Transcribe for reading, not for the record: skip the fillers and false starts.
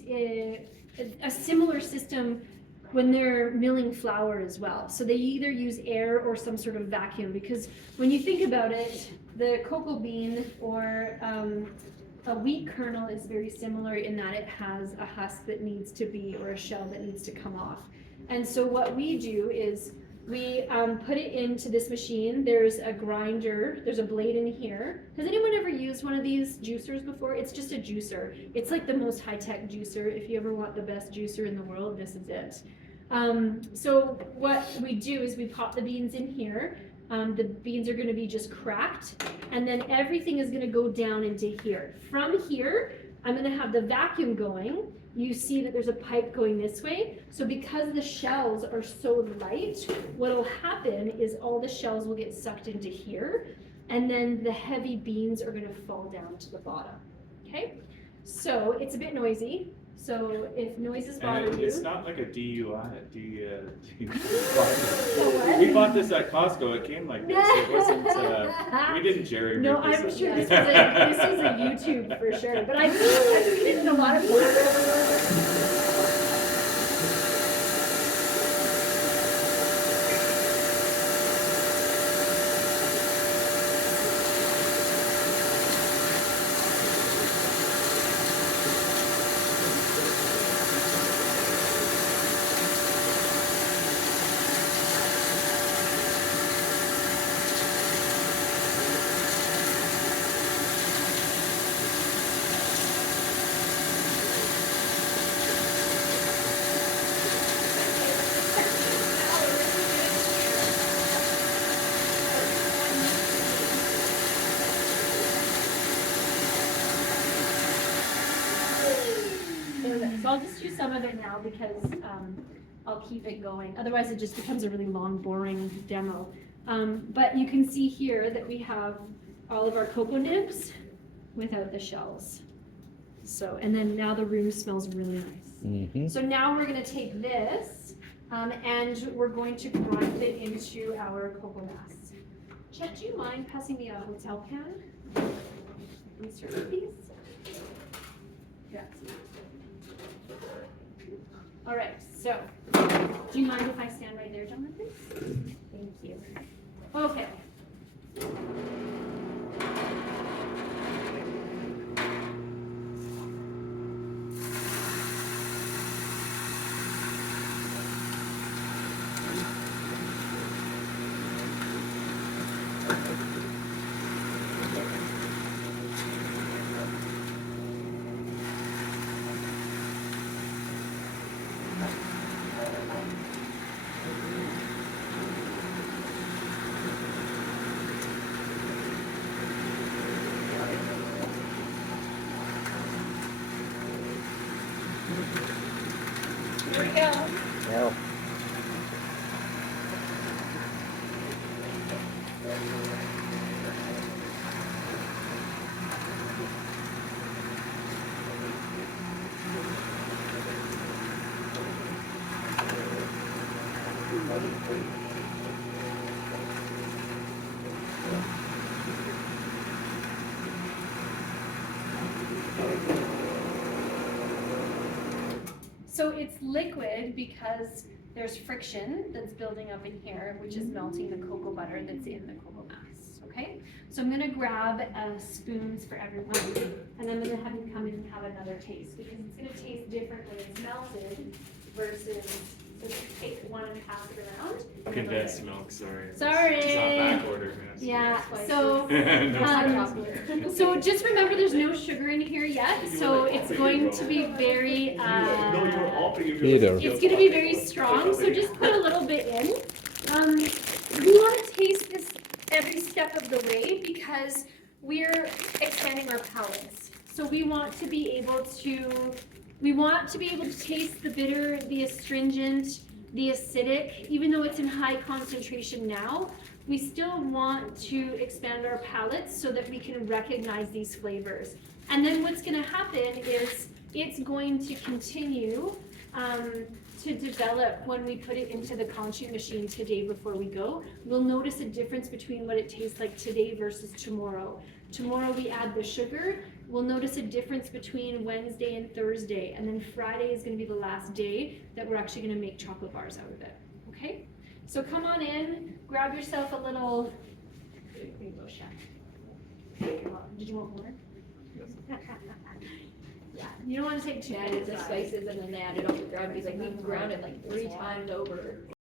this a similar system when they're milling flour as well. So they either use air or some sort of vacuum, because when you think about it, the cocoa bean or a wheat kernel is very similar in that it has a husk that needs to be, or a shell that needs to come off. And so what we do is we put it into this machine. There's a grinder, there's a blade in here. Has anyone ever used one of these juicers before? It's just a juicer. It's like the most high-tech juicer. If you ever want the best juicer in the world, this is it. So what we do is we pop the beans in here. The beans are gonna be just cracked, and then everything is gonna go down into here. From here, I'm gonna have the vacuum going. You see that there's a pipe going this way. So because the shells are so light, what'll happen is all the shells will get sucked into here, and then the heavy beans are gonna fall down to the bottom, okay? So it's a bit noisy. So if noises bother you. It's not like a DUI. What? We bought this at Costco. It came like this. It wasn't. We didn't jerry rig No, this. I'm sure this was a YouTube for sure. But I've seen it in a lot of places. So I'll just use some of it now because I'll keep it going. Otherwise it just becomes a really long, boring demo. But you can see here that we have all of our cocoa nibs without the shells. So, and then now the room smells really nice. Mm-hmm. So now we're gonna take this and we're going to grind it into our cocoa mass. Chet, do you mind passing me a hotel pan? Insert these. Yeah. All right, so do you mind if I stand right there, Jonathan? Thank you. Okay. Here we go. Well, So it's liquid because there's friction that's building up in here, which is melting the cocoa butter that's in the cocoa mass, okay? So I'm gonna grab spoons for everyone, and I'm gonna have you come in and have another taste, because it's gonna taste different when it's melted versus, so just take one and pass it around. Condensed milk. Sorry. Sorry. It's not back order. Yeah, so, No. so just remember there's no sugar in here yet, so it's going to be very, Either. it's gonna be very strong, so just put a little bit in. We wanna taste this every step of the way because we're expanding our palates. So we want to be able to taste the bitter, the astringent, the acidic. Even though it's in high concentration now, we still want to expand our palates so that we can recognize these flavors. And then what's gonna happen is it's going to continue to develop when we put it into the conching machine today before we go. We'll notice a difference between what it tastes like today versus tomorrow. Tomorrow we add the sugar, we'll notice a difference between Wednesday and Thursday, and then Friday is gonna be the last day that we're actually gonna make chocolate bars out of it, okay? So come on in, grab yourself a little, here you go, Chef. Did you want more? Yeah, you don't wanna take too And many. added the spices and then added all the ground beef. Like we ground it like 3 times over.